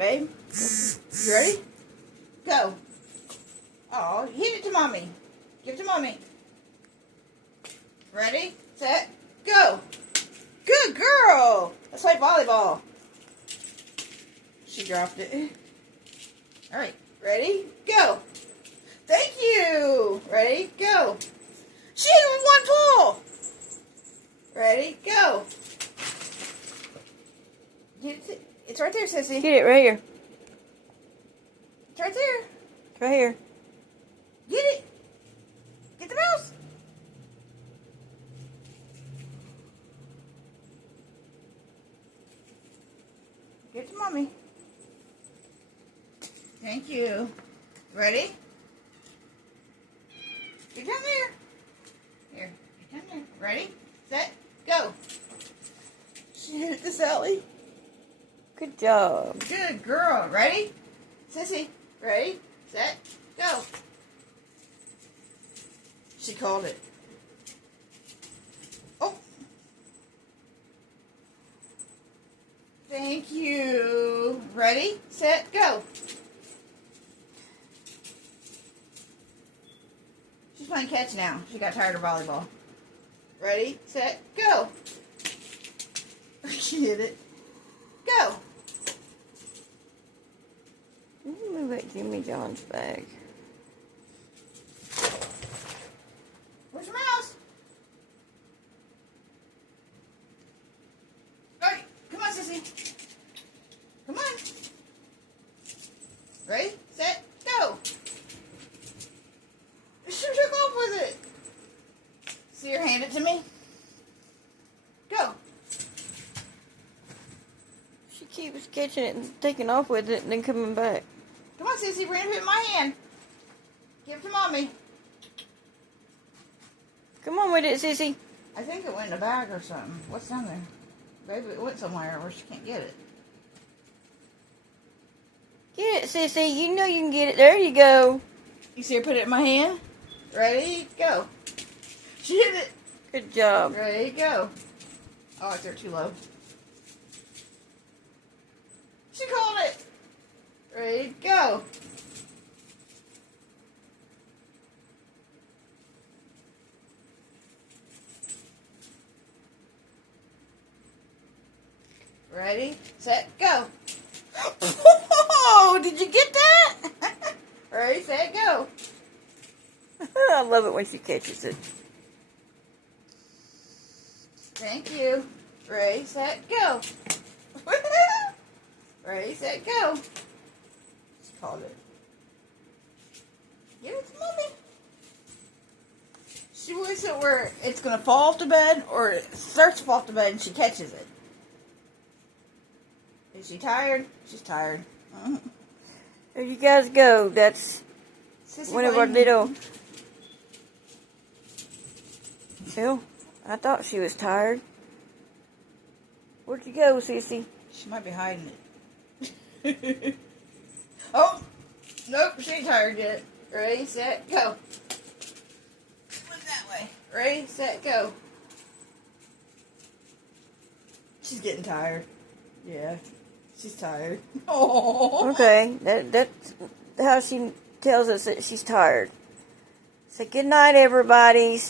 it, babe. You ready? Go. Oh, hit it to mommy. Give it to mommy. Ready, set, go. Good girl. Let's play volleyball. She dropped it. All right, ready, go. Thank you. Ready, go. She hit it with one pull. Ready, go. It's right there, Sissy. Get it right here. It's right there. It's right here. Get it. Get the mouse. Give it to mommy. Thank you. Ready? Get down there. Here, get down there. Ready, set, go. She hit it to Sally. Good job. Good girl. Ready? Sissy. Ready, set, go. She called it. Oh. Thank you. Ready, set, go. She's playing catch now. She got tired of volleyball. Ready, set, go. She did it. Go. Let me move that Jimmy John's bag. Where's your mouse? All right, come on, Sissy. Come on. Ready, set, go. She took off with it. See her hand it to me? Go. She keeps catching it and taking off with it and then coming back. Come on, Sissy, we're gonna put it in my hand. Give it to mommy. Come on with it, Sissy. I think it went in a bag or something. What's down there? Maybe it went somewhere where she can't get it. Get it, Sissy. You know you can get it. There you go. You see her put it in my hand? Ready, go. She hit it. Good job. Ready, go. Oh, it's there too low. She called it. Ready, go. Ready, set, go. Oh, did you get that? Ready, set, go. I love it when she catches it. Thank you. Ready, set, go. Ready, set, go. She called it. Give it to mommy. She wants it where it's going to fall off the bed or it starts to fall off the bed and she catches it. Is she tired? She's tired. There you guys go. That's Sissy one of our playing. little... Phil, I thought she was tired. Where'd you go, Sissy? She might be hiding it. Oh, nope, she ain't tired yet. Ready, set, go. Look that way. Ready, set, go. She's getting tired. Yeah, she's tired. Oh. Okay, that's how she tells us that she's tired. Say good night, everybody.